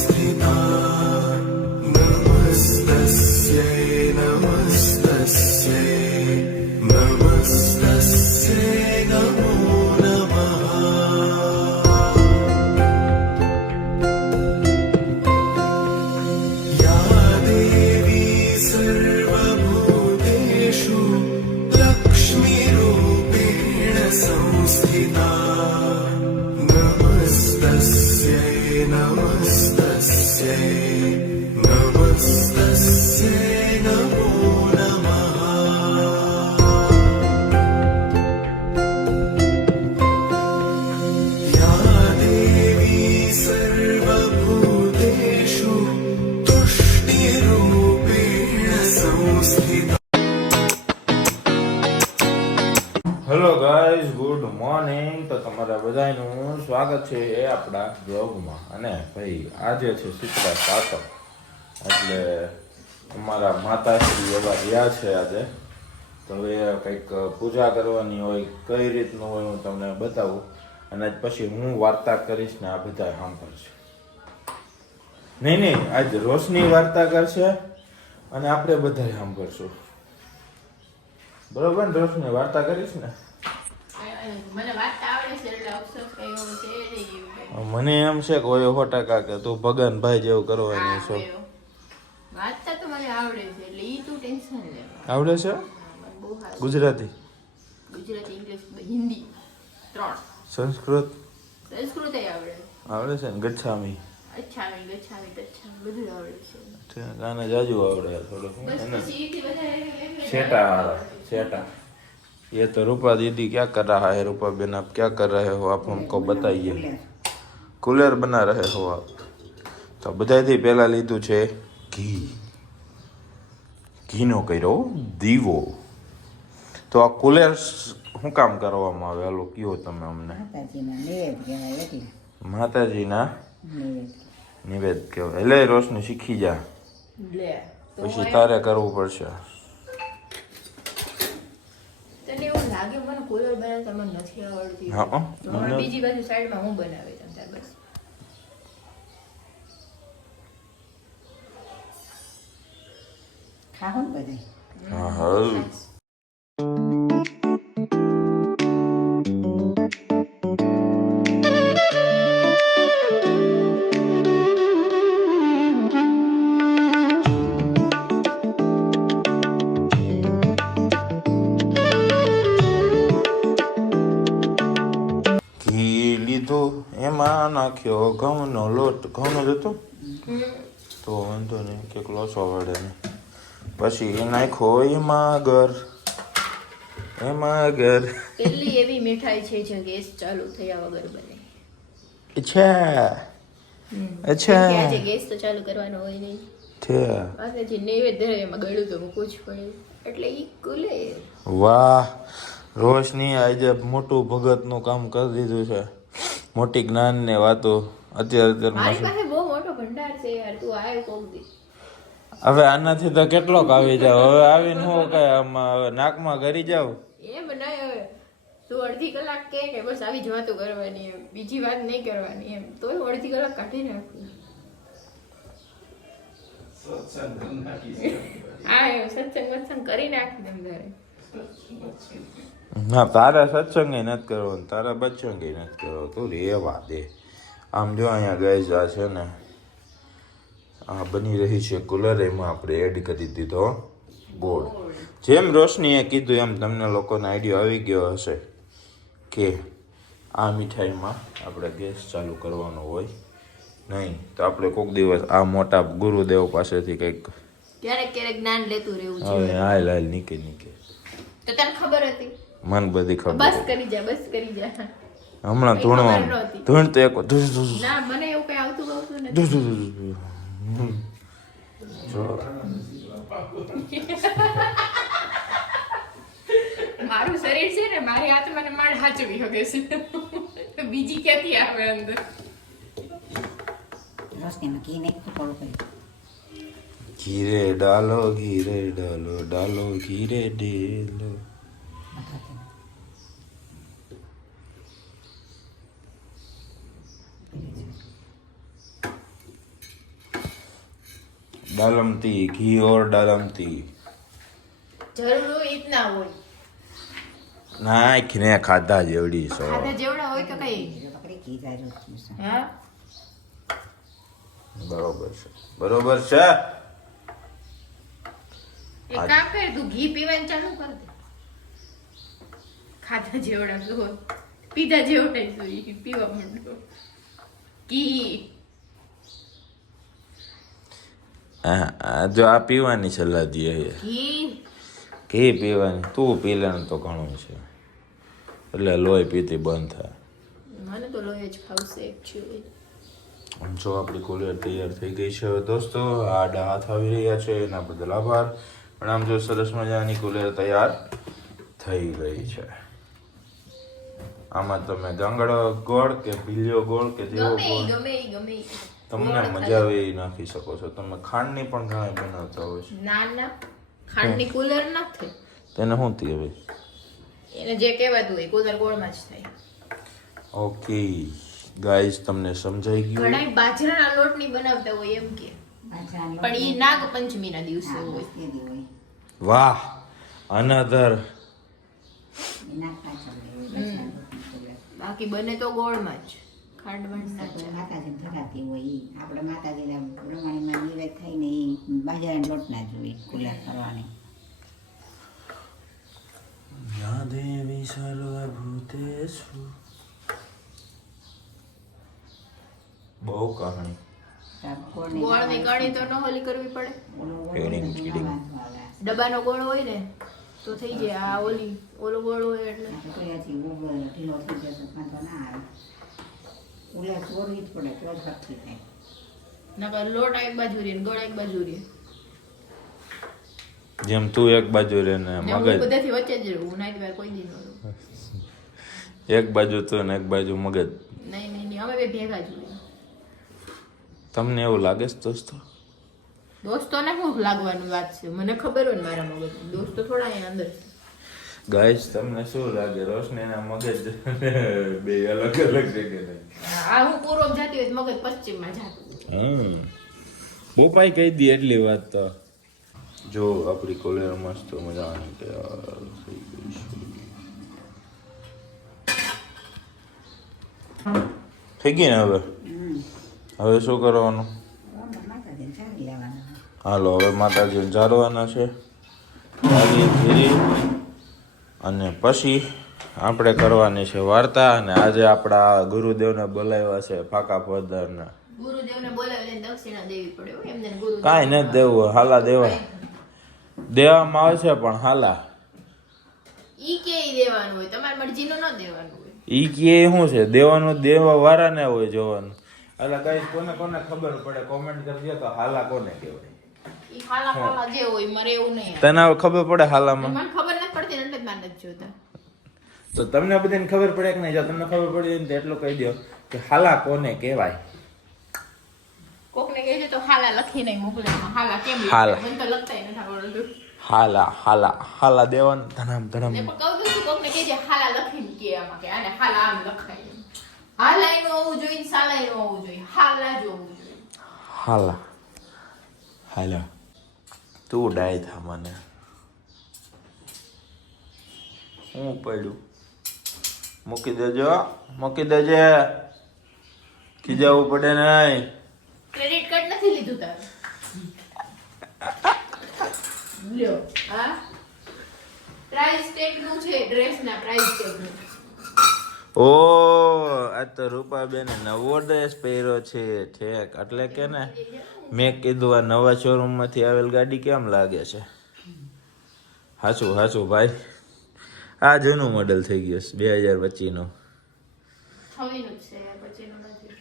संस्थिता नमस्तस्यै नमस्तस्यै नमस्तस्यै नमो नमः या देवी सर्वभूतेषु लक्ष्मीरूपेण संस्थिता नमस्तस्यै नमस्तस्यै नमस्तस्यै नमो नमः या देवी सर्वभूतेषु तुष्टिरूपेण संस्थिता। Hello guys, good morning. તો તમારા બધાનું સ્વાગત છે એ આપણા બ્લોગમાં. અને ભાઈ આજે છે શીતળા સાતમ, એટલે અમારા માતાશ્રી એવા રહ્યા છે આજે. તો હવે કંઈક પૂજા કરવાની હોય, કઈ રીતનું હોય હું તમને બતાવું. અને પછી હું વાર્તા કરીશ ને આ બધા સાંભળશે. નહીં, આજ રોશની વાર્તા કરશે અને આપણે બધા સાંભળશું. બરોબર ને રોશની? વાર્તા કરીશ ને? મને વાર્તા આવડે છે એટલે અફસોસ કઈ એવું છે નહીં. મને એમ છે કે હોય 100% કે તું ભગવાનભાઈ જેવું કરવાની છો. વાર્તા તો મને આવડે છે એટલે ઈ તું ટેન્શન લે. આવડે છે? બહુ સારું. ગુજરાતી, ઇંગ્લિશ, હિન્દી 3. સંસ્કૃત સંસ્કૃત આવડે. આવડે છે ને? ગચ્છામી ગચ્છામી બધું આવડે છે. ગાના જાજુ આવડે થોડું. બસ પછી ઈથી વધારે सेटा ये तो रूपा दीदी क्या कर रहा है? रूपा बेन आप क्या कर रहे हो? आप हमको बताइए. कूलर बना रहे हो आप? તો બધાથી પહેલા લીધું છે ઘીનો કર્યો દીવો. તો આ કુલર શું કામ કરવામાં આવે? હાલો કયો તમે અમને. માતાજીના નિવેદ કહેવાય. એટલે રોશની શીખી જા, પછી તારે કરવું પડશે. તને એવું લાગે મને કુલર બનાવતા મને નથી આવડતી? હા, તો મને બીજી બાજુ સાઈડમાં હું બનાવી દઉં તાર બસ. ખાહું બધે. હા હા. એમાં નાખ્યો ઘઉંનો લોટ. ઘઉંનો જ હતો તો વાંધો નહીં, કે લોચો વડે નહીં. પછી નાખ્યો એમાં ગર. કેટલી એવી મીઠાઈ છે જે ગેસ ચાલુ થયા વગર બને. અચ્છા આજે ગેસ તો ચાલુ કરવાનો હોય નહીં. છે. પાસે જે નૈવેદ્ય ધરે એમાં ગળું તો મૂકવું જ પડે, એટલે ઈ કુલે. વાહ રોશની, આજે મોટું ભગતનું કામ કરી દીધું છે. મોટી જ્ઞાન ને વાતો અત્યારે મારી પાસે બહુ મોટો ભંડાર છે યાર. તું આય કોક દી. હવે આનાથી તો કેટલોક આવી જાવ. હવે આવીને હું કઈ આમાં હવે નાકમાં ગરી જાવ એમ બનાય. હવે તું અડધી કલાક કે બસ આવી જ વાતો કરવાની, એમ બીજી વાત નહીં કરવાની, એમ તોય અડધી કલાક કાઢી નાખું. હા એમ સત્સંગ કરી નાખ દે તારે. ના, તારા સત્સંગ નથી કરવો, તારા બચ્ચંગ નથી કરવો. તું રેવા દે. આમ જો અહીંયા ગઈ આ છે ને, આ બની રહી છે કુલર. એમાં આપણે એડ કરી દીધો ગોળ. જેમ રોશનીએ કીધું એમ તમને લોકોને આઈડિયા આવી ગયો હશે કે આ મીઠાઈમાં આપણે ગેસ ચાલુ કરવાનો હોય નહીં. તો આપણે કોઈક દિવસ આ મોટા ગુરુદેવ પાસેથી કંઈક ક્યારેક જ્ઞાન લેતું રહેવું છે. હવે હાલ નીકે તો તને ખબર હતી? મન બધી ખબર. બસ કરી જા. હમણાં ધૂણ તો એક ના, મને એવું કઈ આવતું નથી. મારું શરીર છે ને, મારી આત્માને મારે હાચવી શકે છે, તો બીજી ક્યાંથી આવે અંદર? રોશનીમાં ઘી નાખવું થોડું કઈ. ઘીરે ડાલો ડાલો ઘીરે ડેલો. डालमती घी और डालमती જરૂર હોય ઇતના હોય નાખીને ખાધા જેવડી સો ખાધા જેવડા હોય તો કઈ બકરી ઘી જાય રોજ છે. હા બરોબર છે બરોબર છે એક કામ કર તું ઘી પીવાનું ચાલુ કર દે ખાધા જેવડા તો પીધા જેવડા જોઈએ પીવા માંડો ઘી જો આ પીવાની સલાહ દે ઘી ઘી પીવાની તું પી લે ને તો ઘણું છે એટલે લોહી પીતી બંધ થાય મને તો લોહી જ ફાવશે એકચ્યુઅલી આમ જો આપણી કુલર તૈયાર થઈ ગઈ છે હવે દોસ્તો આડા હાથ આવી રહ્યા છે એના બદલ આભાર પણ આમ જો સરસ મજાની કુલર તૈયાર થઈ ગઈ છે આમાં તમે ગાંગડો ગોળ કે પીલિયો ગોળ કે જેવો ગોળ ગમે તમને મજા આવે એ નાખી શકો છો તમે ખાંડની પણ ઘણા બનાવતા હોય છે ના ખાંડની કુલર નથી તેને શું થઈ હવે એને જે કહેવાતું હોય કુલર ગોળમાં જ થાય ઓકે ગાઈસ તમને સમજાઈ ગયું ઘણા બાજરાના લોટની બનાવતા હોય એમ કે બાજરાનો પણ એ નાગ પંચમીના દિવસે હા, હોય તે દી હોય. વાહ અનધર એ નાખતા ચાલે એવું બાજરાનો લોટની કુલર. બાકી બને તો ગોળમાં જ ખાંડ ના આપણે માતાજીને ધરાવતી હોય ઈ. આપણે માતાજીના પ્રમાણેમાં નિવેદ થાય ને એ બાજરાના લોટના જ હોય કુલર કરવાની. યા દેવી સર્વભૂતેષુ બહુ કહાણી ગોળની કણી તો ન હોલી કરવી પડે ફેણી ખીડી. ડબ્બાનો ગોળ હોય ને તો થઈ જાય આ ઓલો ગોળ હોય એટલે ઢીલો થઈ જશે વાંધો ના આવે. ઉલા ચોરવી જ પડે તો જ ભક્તિ થાય. નકર લોટ એક બાજુ રે ને ગોળ એક બાજુ રે જેમ તું એક બાજુ રે ને ને હું મગજ બધાથી વચ્ચે જ રહું નાઈટ વાર કોઈ દી ન રહું એક બાજુ તું ને એક બાજુ મગજ નહીં અમે બે ભેગા જ હોય તમને એવું લાગે છે દોસ્તો દોસ્તોને શું લાગવાની વાત છે મને ખબર હોય ને મારા મગજ દોસ્તો થોડા અહીંયા અંદર છે ગાઈસ તમને શું લાગે રોશનીના મગજ બે અલગ અલગ છે કે નહીં આ હું પૂર્વ જાતી હોય તો મગજ પશ્ચિમમાં જાતું બોપાઈ કહી દી એટલી વાત તો જો આપણી કોલેર મસ્ત મજાની તૈયાર થઈ ગઈ છે થઈ ગઈ ને હવે હવે શું કરવાનું માતાજીને ચાલી લેવાના. હાલો હવે માતાજીને જાળવાના છે જાળી ધીરી અને પછી આપણે કરવાની છે વાર્તા અને આજે આપણા ગુરુદેવને બોલાવ્યા છે ફાકા પધારને ગુરુદેવને બોલાવીને દક્ષિણા દેવી પડે હો, એમને ગુરુ કાંઈ નથી દેવું હાલા દેવાય દેવામાં આવે છે પણ હાલા ઈ કે ઈ દેવાનું હોય તમારી મરજીનું ન દેવાનું હોય ઈ કે શું છે દેવાનું દેવા વાળાને હોય જોવાનું એટલે કઈ કોને કોને ખબર પડે કોમેન્ટ કરજો તો હાલા કોને કહેવાય ઈ ખાલા જે હોય મારે એવું નહીં આવે. તને હવે ખબર પડે હાલામાં મને ખબર નથી પડતી એટલે જ મારે નથી જોતા તો તમને બધાને ખબર પડે કે નહીં જો તમને ખબર પડી હોય ને તો એટલું કહી દો કે હાલા કોને કહેવાય કોકને કહેજે તો હાલા લખી નહીં મોકલે હાલા કેમ લખે? હાલા. મને તો લખતાય નથી આવડતું હાલા દેવાનું ધનામ ધનામ ને પણ કહું છું કોકને કહેજે હાલા લખીને કે આમાં કે આને હાલા આમ લખાય એમ. હાલા એનું હોવું જોઈએ ને સાલા એનું હોવું જોઈએ હાલા જ હોવું જોઈએ હાલા તું ડાય થા મને હું પડ્યું મૂકી દેજે ખીજાવું પડે નહીં ક્રેડિટ કાર્ડ નથી લીધું તારે લ્યો હા પ્રાઇસ ટેગ નું છે ડ્રેસ ના પ્રાઇસ ટેગ નું ઓ આ તો રૂપાબેને નવો ડ્રેસ પહેર્યો છે ઠેક એટલે કે ને મેં કીધું આ નવા શોરૂમ માંથી આવેલ ગાડી કેમ લાગે છે હાચું ભાઈ આ જૂનું મોડેલ થઈ ગયું છે 2025 નું છવીનું જ છે યાર પછીનું નથી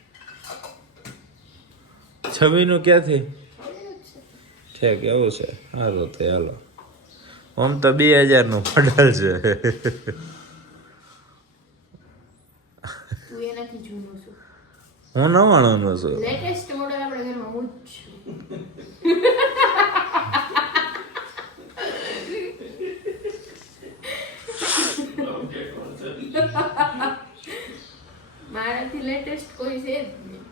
26 નું ક્યાંથી છવીનું જ છે ઠેક એવું છે હાલો તો હાલો આમ તો 2000 નું મોડેલ છે તું એનાથી જૂનું છું હું 99 નો છું લેટેસ્ટ મોડેલ આપણે ઘરમાં હું જ છું મારાથી લેટેસ્ટ કોઈ છે જ નહીં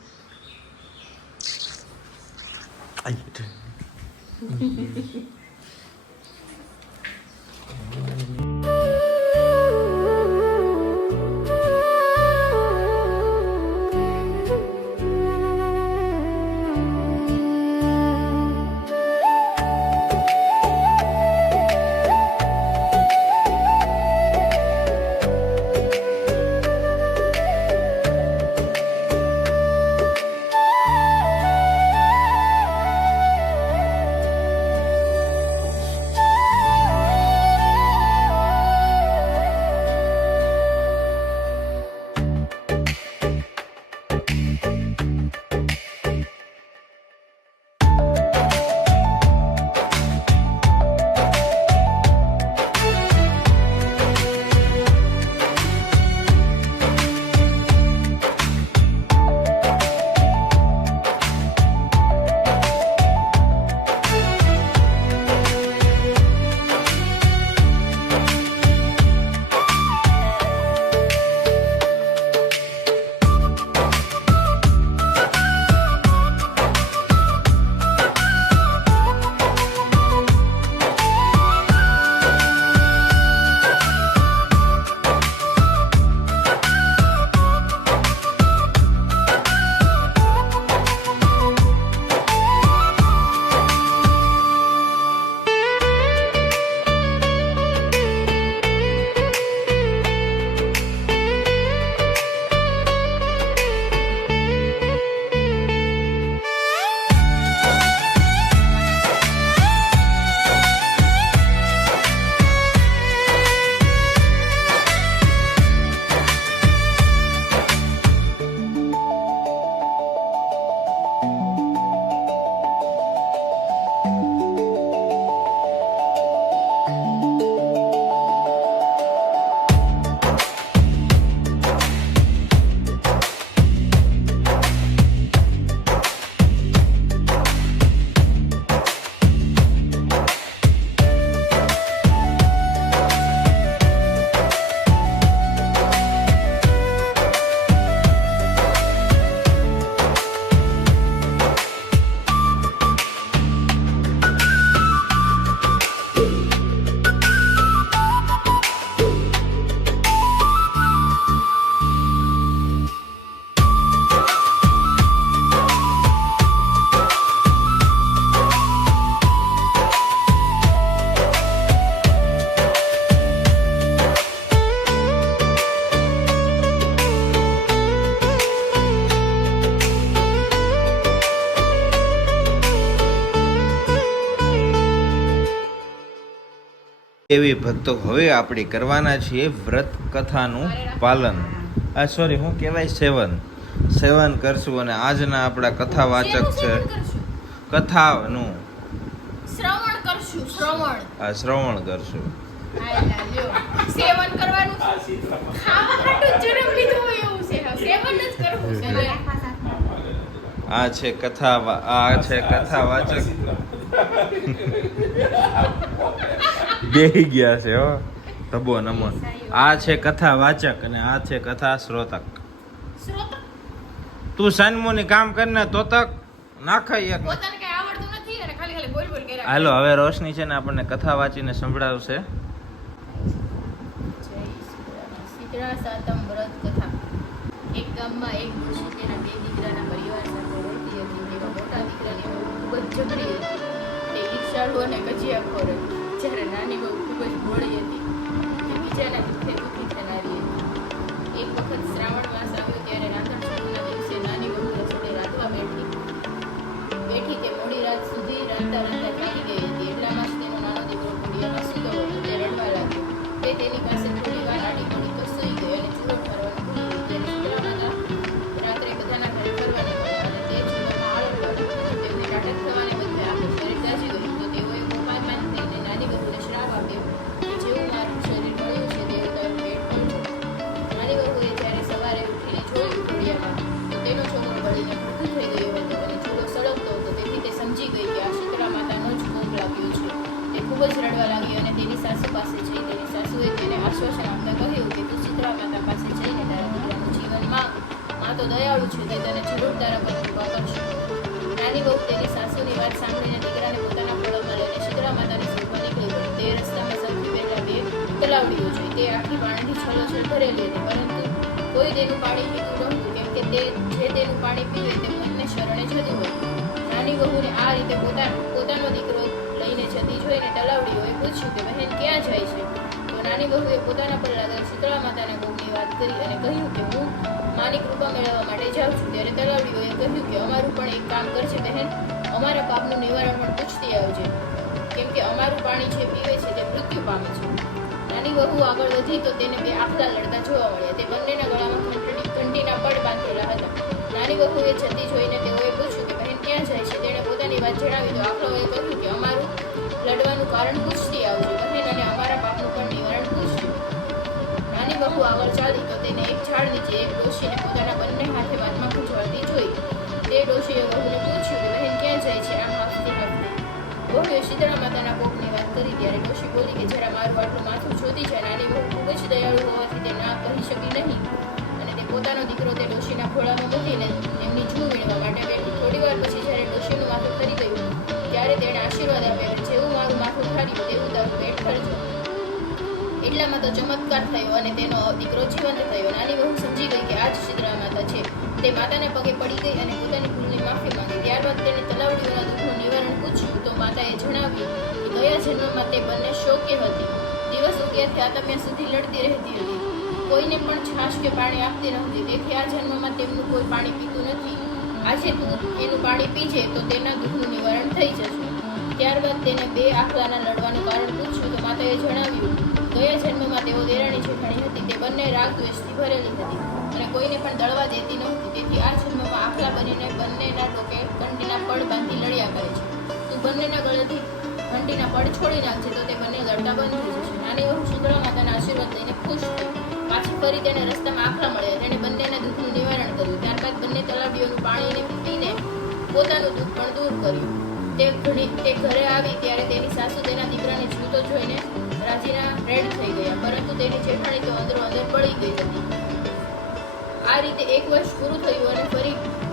એવી ભક્તો હવે આપણે કરવાના છીએ વ્રત કથાનું પાલન. સોરી હું કહેવાય સેવન કરશું. અને આજના આપણા કથાવાચક છે કથાનું શ્રવણ કરશું. શ્રવણ કરશું. સેવન કરવાનું ખાવા હાટુ જન્મ લીધો હોય એવું છે. સેવન જ કરવું છે. આ છે કથાવાચક બેહી ગયા છે હો તબો નમો. આ છે કથાવાચક અને આ છે કથા શ્રોતક. તું સાનમુની કામ કરને તોતક નાખાય એક. પોતાને કઈ આવડતું નથી અને ખાલી બોલ કર્યા. હાલો હવે રોશની છે ને આપણને કથા વાંચીને સંભળાવશે. શીતળા સાતમ વ્રત કથા. એક ગામમાં એક ડોશી તેના બે દીકરાના પરિવાર સાથે રહેતી હતી. તેમાં મોટા દીકરાની વહુ ખૂબ જ ઝઘડી હતી. તે ઈર્ષાળુ અને કજિયાખોર હતી. જ્યારે નાની વહુ ખૂબ જ ભોળી હતી. તે બીજાના દુઃખે દુઃખી થનારી હતી. એક વખત શ્રાવણ માસ આવ્યો ત્યારે રાંધણ દિવસે નાની વહુ રસોડે રાંધવા બેઠી. તે મોડી રાત સુધી રાંધતા થાકી ગઈ હતી. એટલામાં જ તેનો નાનો દીકરો ઘોડિયામાં સૂતો હતો. તે રડવા લાગ્યો. તે તેની પાસે થોડી વાર આડી પડી તો સૂઈ ગઈ અને ચૂલો ફરવાનું ભૂલી ગઈ. ત્યારે શીતળા માતા રાત્રે બધાના ઘરે ફરવા નીકળ્યા અને તે ચૂલામાં આળો પડ્યો. તેમને નાટક થવાને બદલે આખું શરીર દાઝી ગયું. તો તેઓએ કોપાયમાન થઈને નાની વહુને શ્રાપ આપ્યો કે જેવું મારું શરીર મળ્યું છે તેવું તારું પેટ પણ છે. નાની વહુએ જ્યારે સવારે ઉઠીને જોયું ઘોડિયામાં તો તેનો છોકરો બળીને મૃત્યુ થઈ ગયો હતો અને ચૂલો સળગતો હતો. તેથી તે સમજી ગઈ કે આ શીતળા માતાનો જ ભોગ લાગ્યો છે. તે ખૂબ જ રડવા લાગી અને તેની સાસુ પાસે જઈ તેની સાસુએ તેને આશ્વાસન આપતા કહ્યું કે તું શીતળા માતા પાસે જઈને તારા દીકરાનું જીવન માંગ. માં તો દયાળુ છે, તે તને જરૂર તારા પર કૃપા કરશે. નાની વહુ તેની સાસુની વાત સાંભળીને દીકરાને પોતાના ખોળામાં તલાવડીઓ જોઈ. તે આખી પાણીથી છલોછલ ભરેલી હતી, પરંતુ કોઈ તેનું પાણી પીતું નહોતું, કેમ કે તે જે તેનું પાણી પીવે તે મનને શરણે જતું હતું. નાની વહુને આ રીતે પોતાનો દીકરો લઈને જતી જોઈને તલાવડીઓએ પૂછ્યું કે બહેન ક્યાં જાય છે? તો નાની વહુએ પોતાના પર લાગેલ શીતળા માતાના ભોગની વાત કરી અને કહ્યું કે હું માની કૃપા મેળવવા માટે જાઉં છું. ત્યારે તલાવડીઓએ કહ્યું કે અમારું પણ એક કામ કરજે બહેન, અમારા પાપનું નિવારણ પણ પૂછતી આવજે, કેમ કે અમારું પાણી જે પીવે છે તે મૃત્યુ પામે છે. નાની વહુ આગળ વધી તો તેને બે આખલા લડતા જોવા મળ્યા. તે બંનેના ગળામાં ઘંટીના પડ બાંધેલા હતા. નાની વહુએ જતી જોઈને તેઓએ પૂછ્યું કે બહેન ક્યાં જાય છે? તેણે પોતાની વાત જણાવી તો આખલાઓએ કહ્યું કે અમારું લડવાનું કારણ પૂછતી આવજો બહેન, અને અમારા પાપનું પણ નિવારણ પૂછજો. નાની વહુ આગળ ચાલી તો તેને એક ઝાડ નીચે એક ડોશીને પોતાના બંને હાથે વાતમાં ગુંજવાતી જોઈ. તે ડોશીએ વહુને પૂછ્યું કે બહેન ક્યાં જાય છે? આમ હાંફતી હાંફતી વહુએ શીતળા માતાના ભોગની વાત કરી. ત્યારે ડોશી બોલી કે જરા મારું આટલું માથું જોતી જાય. નાની વહુ ખૂબ જ દયાળુ હોવાથી તે ના કહી શકી નહીં, અને તે પોતાનો દીકરો તે ડોશીના ખોળામાં મૂકીને એમની જૂ વીણવા માટે બેઠી. થોડી વાર પછી જ્યારે ડોશીનું માથું ફરી ગયું ત્યારે તેણે આશીર્વાદ આપ્યા કે જેવું મારું માથું ઠાર્યું તેવું તારું પેટ ભરજો. એટલામાં તો ચમત્કાર થયો અને તેનો દીકરો જીવંત થયો. નાની વહુ સમજી ગઈ કે આ જ શીતળા માતા છે. તે માતાના પગે પડી ગઈ અને પોતાની ભૂલની માફી માંગી. ત્યારબાદ તેણે તલાવડીઓના દુઃખનું નિવારણ પૂછ્યું તો માતાએ જણાવ્યું કે ગયા જન્મમાં તે બંને શોક્ય હતી. દિવસ ઉગ્યાથી આતમ્યા સુધી લડતી રહેતી હતી. કોઈને પણ છાશ કે પાણી આપતી નહોતી. તેથી આ જન્મમાં તેમનું કોઈ પાણી પીતું નથી. આજે તું એનું પાણી પીજે તો તેના દુઃખનું નિવારણ થઈ જશે. ત્યારબાદ તેને બે આખલાના લડવાનું કારણ પૂછ્યું તો માતાએ જણાવ્યું ગયા જન્મમાં તેઓ દેરાણી જેઠાણી હતી. તે બંને રાગ દ્વેષથી ભરેલી હતી અને કોઈને પણ દળવા દેતી નહોતી. તેથી આ જન્મમાં આખલા બનીને બંનેના ટોકે ઘંટીના પડ બાંધી લડ્યા કરે છે. તું બંનેના ગળેથી ઘંટીના પડ છોડી નાખજે તો તે બંને લડતા બંધ થઈ જશે. નાની વહુ શીતળા માતાના આશીર્વાદ લઈને ખુશ થઈ. પાછી ફરી તેને રસ્તામાં આખલા મળ્યા. તેણે બંનેના દુઃખનું નિવારણ કર્યું. ત્યારબાદ બંને તલાવડીઓનું પાણીને પીને પોતાનું દુઃખ પણ દૂર કર્યું. તે ઘરે આવી ત્યારે તેની સાસુ તેના દીકરાને જીવતો જોઈને રાજીના રેડ થઈ ગયા, પરંતુ તેની જેઠાણી તો અંદરો અંદર બળી ગઈ હતી. આ રીતે એક વર્ષ પૂરું થયું અને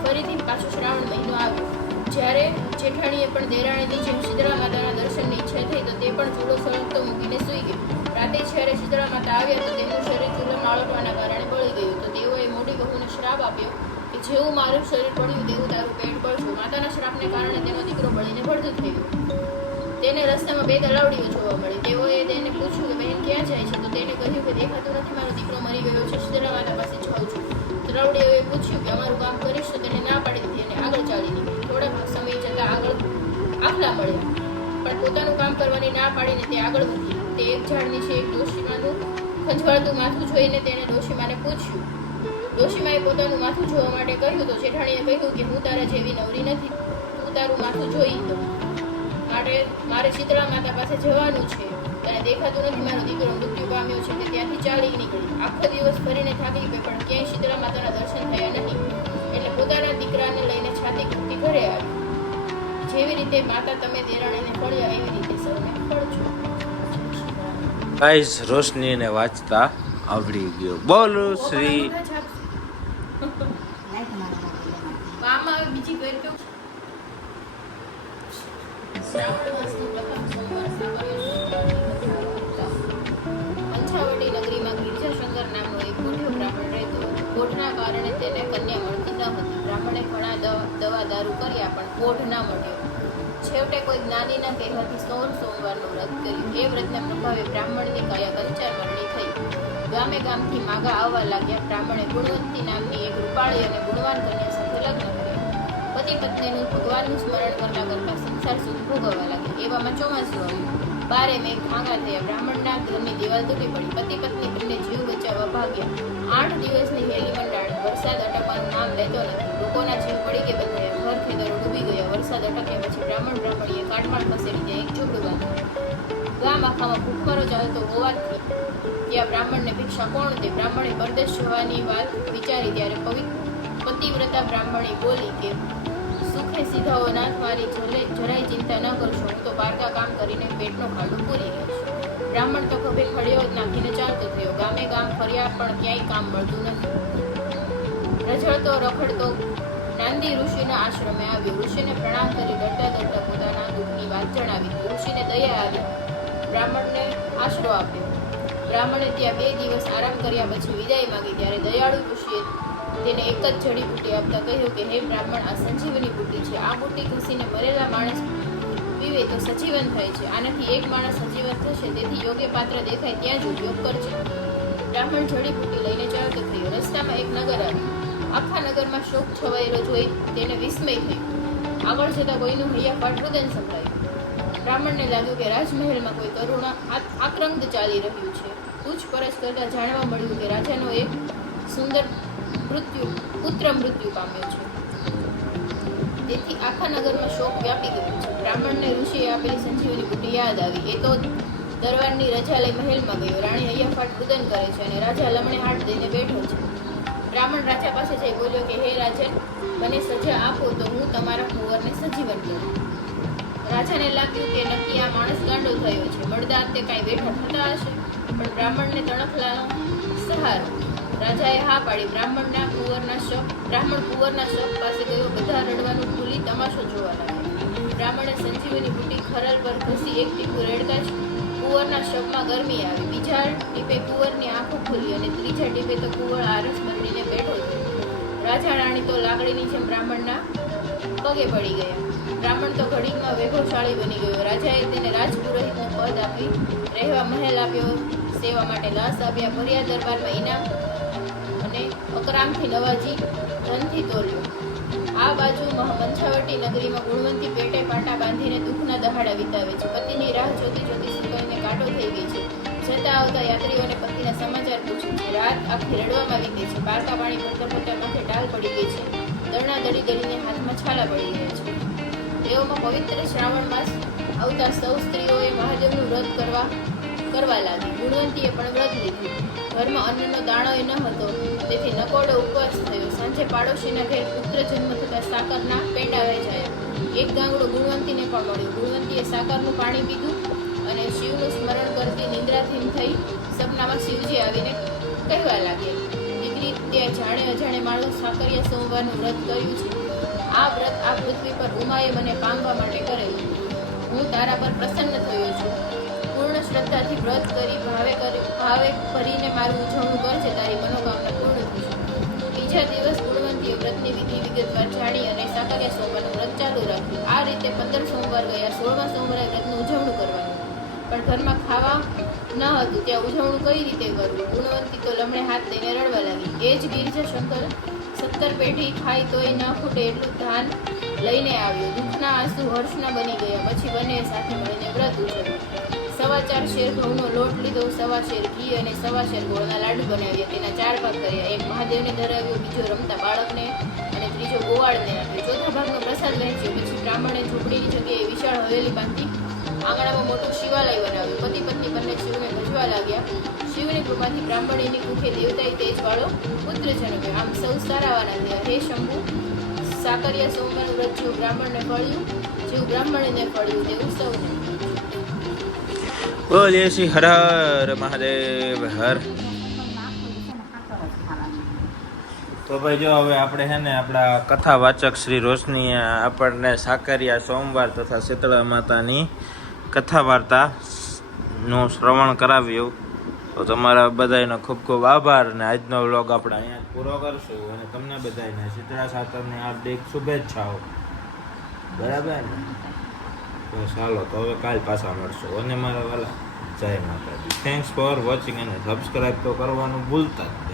ફરીથી પાછો શ્રાવણ મહિનો આવ્યો. જ્યારે જેઠાણીએ પણ દેરાણીની જેમ શીતળા માતાના દર્શનની ઈચ્છા થઈ તો તે પણ ચૂલો સળગતો મૂકીને સૂઈ ગઈ. રાતે જ્યારે શીતળા માતા આવ્યા તો તેમનું શરીર ચૂલામાં આળટવાના કારણે બળી ગયું. તો તેઓએ મોટી વહુને શ્રાપ આપ્યો કે જેવું મારું શરીર બળ્યું તેવું તારું પેટ બળશે. માતાના શ્રાપને કારણે તેનો દીકરો બળીને ભડતું થઈ ગયો. તેને રસ્તામાં બે તલાવડીઓ જોવા મળી. તેઓએ તેને પૂછ્યું કે બહેન ક્યાં જાય છે? તો તેને કહ્યું કે દેખાતું નથી, મારો દીકરો મરી ગયો છે, શીતળા માતા પાસે જાઉં છું. તલાવડીઓએ પૂછ્યું કે અમારું કામ કરીશ તો તેને ના પાડી દીધી અને આગળ ચાલી નીકળી. થોડાક સમય જતાં આગળ આખલા મળ્યા, પણ પોતાનું કામ કરવાની ના પાડીને તે આગળ વધી. તે એક ઝાડ નીચે એક ડોશીમાનું ખંજવાળતું માથું જોઈને તેણે ડોશીમાને પૂછ્યું. ડોશીમાએ પોતાનું માથું જોવા માટે કહ્યું તો જેઠાણીએ કહ્યું કે હું તારા જેવી નવરી નથી, તું તારું માથું જોઈ લો. મારે શીતળા માતા પાસે જવાનું છે અને દેખાતું નથી, મારો દીકરો મૃત્યુ પામ્યો છે. તે ત્યાંથી ચાલી નીકળી. આખો દિવસ ફરીને થાકી ગઈ પણ ક્યાંય શીતળા માતાના દર્શન થયા નહીં. એટલે પોતાના દીકરાને લઈને છાતી કૂટતી ઘરે આવી. જેવી રીતે માતા તમે દેરાણીને ફળ્યા એવી રીતે સૌને ફળજો. ગાઈસ રોશનીને વાંચતા આવડી ગયો. બોલો શ્રી આમાં બીજી કઈ તો શ્રાવણ માસનો પ્રથમ સોમવાર પંચાવટી નગરીમાં ગિરજાશંકર નામનો એક મોટો બ્રાહ્મણ રહેતો હતો. કોઢના કારણે તેને કન્યા મળતી ન હતી. બ્રાહ્મણે ઘણા દવા દારૂ કર્યા પણ કોઢ ના મળ્યો. છેવટે કોઈ જ્ઞાનીના કહેવાથી સોમવારનું વ્રત કર્યું. એ વ્રતના પ્રભાવે બ્રાહ્મણની કાયા કંચાર મરણી થઈ. ગામે ગામથી માગા આવવા લાગ્યા. બ્રાહ્મણે ગુણવંતી નામની એક રૂપાળી અને ગુણવાન કન્યા સાથે લગ્ન કર્યા. પતિ પત્નીનું ભગવાનનું સ્મરણ કરતા કરતા સંસાર સુખ ભોગવવા લાગ્યા. એવામાં ચોમાસું આવ્યું. 12 મેઘ ભાંગા થયા. બ્રાહ્મણના ઘરની દિવાલ તૂટી પડી. પતિ પત્ની બંને જીવ બચાવવા ભાગ્યા. 8 દિવસની હેલી મંડાણ. વરસાદ અટકવાનું નામ લેતો નથી. લોકોના જીવ પડી કે બંધાયા. ઘર ખેતરો ડૂબી ગયા. વરસાદ અટક્યા પછી બ્રાહ્મણીએ કાટમાળ ખસેડી ત્યાં એક ઝૂંપડું બાંધ્યું. ગામ આખામાં ભૂખમરો ચાલતો હોવાથી ત્યાં બ્રાહ્મણને ભિક્ષા કોણ દે? બ્રાહ્મણે પરદેશ જવાની વાત વિચારી ત્યારે પતિવ્રતા બ્રાહ્મણી બોલી કે સુખે સીધાઓ નાથ, મારી જરાય ચિંતા ન કરશો, હું તો પારકા કામ કરીને પેટનો ખાડો પૂરી લઈશ. બ્રાહ્મણ તો ખભે ખડીઓ નાખીને ચાલતો થયો. ગામે ગામ ફર્યા પણ ક્યાંય કામ મળતું નથી. રઝળતો રખડતો નાંદી ઋષિના આશ્રમે આવ્યો. ઋષિને પ્રણામ કરી ડરતા ડરતા પોતાના દુઃખની વાત જણાવી. ઋષિને દયા આવી. બ્રાહ્મણને આશરો આપ્યો. બ્રાહ્મણે ત્યાં 2 દિવસ આરામ કર્યા પછી વિદાય માંગી ત્યારે દયાળુ ઋષિએ તેને એક જ જડીબુટ્ટી આપતા કહ્યું કે હે બ્રાહ્મણ, આ સંજીવની બુટ્ટી છે. આ બુટ્ટી ઘસીને મરેલા માણસ પીવે તો સજીવન થાય છે. આનાથી એક માણસ સજીવન થશે, તેથી યોગ્ય પાત્ર દેખાય ત્યાં જ ઉપયોગ કરજે. બ્રાહ્મણ જડીબુટ્ટી લઈને ચાલતો થયો. રસ્તામાં એક નગર આવ્યું. આખા નગરમાં શોક છવાયેલો જોઈ તેને વિસ્મય થયું. આગળ જતા કોઈનું હૈયાફાટ રુદન સંભળાયું. બ્રાહ્મણને લાગ્યું કે રાજમહેલમાં કોઈ કરુણ આક્રંદ ચાલી રહ્યું છે. પૂછપરછ કરતા જાણવા મળ્યું કે રાજાનો એક સુંદર પુત્ર મૃત્યુ પામ્યો છે. તેથી આખા નગરમાં શોક વ્યાપી ગયો છે. બ્રાહ્મણને ઋષિએ આપેલી સંજીવની બુટ્ટી યાદ આવી. એ તો દરબારની રજા લઈ મહેલમાં ગયો. રાણી હૈયાફાટ રુદન કરે છે અને રાજા લમણે હાથ દઈને બેઠો છે. બ્રાહ્મણ રાજા પાસે જઈ બોલ્યો કે હે રાજન, મને સજા આપો તો હું તમારા કુંવરને સજીવન કરું. રાજાને લાગ્યું કે નક્કી આ માણસ ગાંડો થયો છે. મળદા અંતે કાંઈ બેઠા થતા હશે. પણ બ્રાહ્મણને તણખલાનો સહારો. રાજાએ હા પાડી. બ્રાહ્મણ કુંવરના શબ પાસે ગયો. બધા રડવાનું ભૂલી તમાશો જોવા લાગ્યા. બ્રાહ્મણે સંજીવની બુટ્ટી ખરલ પર ઘસી એક ટીપું રેડતા જ કુંવરના શબમાં ગરમી આવી. બીજા ટીપે કુંવરની આંખો ખુલી અને ત્રીજા ટીપે તો કુંવર આરસ મરડીને બેઠો થયો. રાજા રાણી તો લાકડીની જેમ બ્રાહ્મણના પગે પડી ગયા. બ્રાહ્મણ તો ઘડીકમાં વૈભવશાળી બની ગયો. રાજાએ તેને રાજપુરોહિતનું પદ આપી રહેવા મહેલ આપ્યો. સેવા માટે લાશ આપ્યા. ભર્યા દરબારમાં ઇનામ અને અકરામથી નવાજી ધનથી તોલ્યો. આ બાજુ મંછાવટી નગરીમાં ગુણવંતી પેટે પાટા બાંધીને દુઃખના દહાડા વિતાવે છે. પતિની રાહ જોતી જોતી સુકઈને કાંટો થઈ ગઈ છે. જતા આવતા યાત્રીઓને પતિના સમાચાર પૂછે છે. રાત આખી રડવામાં વીતે છે. પારકા પાણી ભરતા ભરતા માથે ટાલ પડી ગઈ છે. દરણા દળી દળીને હાથમાં છાલા પડી ગયા છે. તેઓમાં પવિત્ર શ્રાવણ માસ આવતા સૌ સ્ત્રીઓએ મહાદેવનું વ્રત કરવા લાગી. ગુણવંતીએ પણ વ્રત લીધું. ઘરમાં અન્નનો દાણો ન હતો, તેથી નકોડો ઉપવાસ થયો. સાંજે પાડોશીના ઘેર પુત્ર જન્મ થતા સાકરના પેંડા વહેંચાયા. એક ગાંગડું ગુણવંતીને પણ મળ્યું. ગુણવંતીએ સાકરનું પાણી પીધું અને શિવનું સ્મરણ કરતી નિંદ્રાધીન થઈ સપનામાં શિવજી આવીને કહેવા લાગ્યા, દીકરી, તે જાણે અજાણે મારું સાકરિયા સોમવારનું વ્રત કર્યું છે. આ વ્રત આ પૃથ્વી પર ઉમાએ મને પામવા માટે કરેલું. હું તારા પર પ્રસન્ન થયો છું. પૂર્ણ શ્રદ્ધાથી વ્રત કરી ભાવે ભરીને મારું ઉજવણું કરજે. તારી મનોકામના પૂર્ણ થશે. બીજા દિવસ ગુણવંતીએ વ્રતની વિધિ વિગતવાર જાણી અને સાકરિયા સોમવારનું વ્રત ચાલુ રાખ્યું. આ રીતે 15 સોમવાર ગયા. 16મા સોમવારે વ્રતનું ઉજવણું કરવાનું. પણ ઘરમાં ખાવા ન હતું, ત્યાં ઉજવણું કઈ રીતે કરવું? ગુણવંતી તો લમણે હાથ દઈને રડવા લાગી. એ જ ગિરજા શંકર 70 પેઢી ખાય તોય ન ખૂટે એટલું ધાન લઈને આવ્યો. દુઃખના આંસુ હર્ષના બની ગયા. પછી બંને સાથે મળીને વ્રત ઉજવ્યું. 4.25 શેર ઘઉંનો લોટ લીધો. 1.25 શેર ઘી અને 1.25 શેર ગોળના લાડુ બનાવ્યા. તેના 4 ભાગ કર્યા. એક મહાદેવને ધરાવ્યો, બીજો રમતા બાળકને અને ત્રીજો ગોવાળને આપ્યો. ચોથા ભાગનો પ્રસાદ વહેંચ્યો. પછી બ્રાહ્મણે ઝૂંપડીની જગ્યાએ વિશાળ હવેલી બાંધી આંગણામાં મોટું શિવાલય બનાવ્યું. પતિ પત્ની બંને શિવને ભજવા લાગ્યા. શિવની કૃપાથી બ્રાહ્મણીની કુખે દેવતાઈ તેજવાળો પુત્ર જન્મ્યો. આમ સૌ સારાવાના થયા. હે શંભુ, સાકરિયા સોમવારનું વ્રત જેવું બ્રાહ્મણને ફળ્યું, જેવું બ્રાહ્મણીને ફળ્યું, તેવું સૌને. બોલીએ શ્રી હર હર મહાદેવ હર. તો ભાઈ જો હવે આપણે છે ને આપણા કથા વાચક શ્રી રોશનીએ આપણને સાકરિયા સોમવાર તથા શીતળા માતાની કથા વાર્તાનું શ્રવણ કરાવ્યું. તો તમારા બધાનો ખૂબ ખૂબ આભાર. અને આજનો વ્લોગ આપણે અહીંયા પૂરો કરશું. અને તમને બધાને શીતળા સાતમની હાર્દિક શુભેચ્છાઓ. બરાબર ને? તો ચાલો, તો હવે કાલ પાછા મળશું. અને મારા વાલા જય માતાજી. થેન્ક્સ ફોર વોચિંગ અને સબસ્ક્રાઈબ તો કરવાનું ભૂલતા જ નહીં.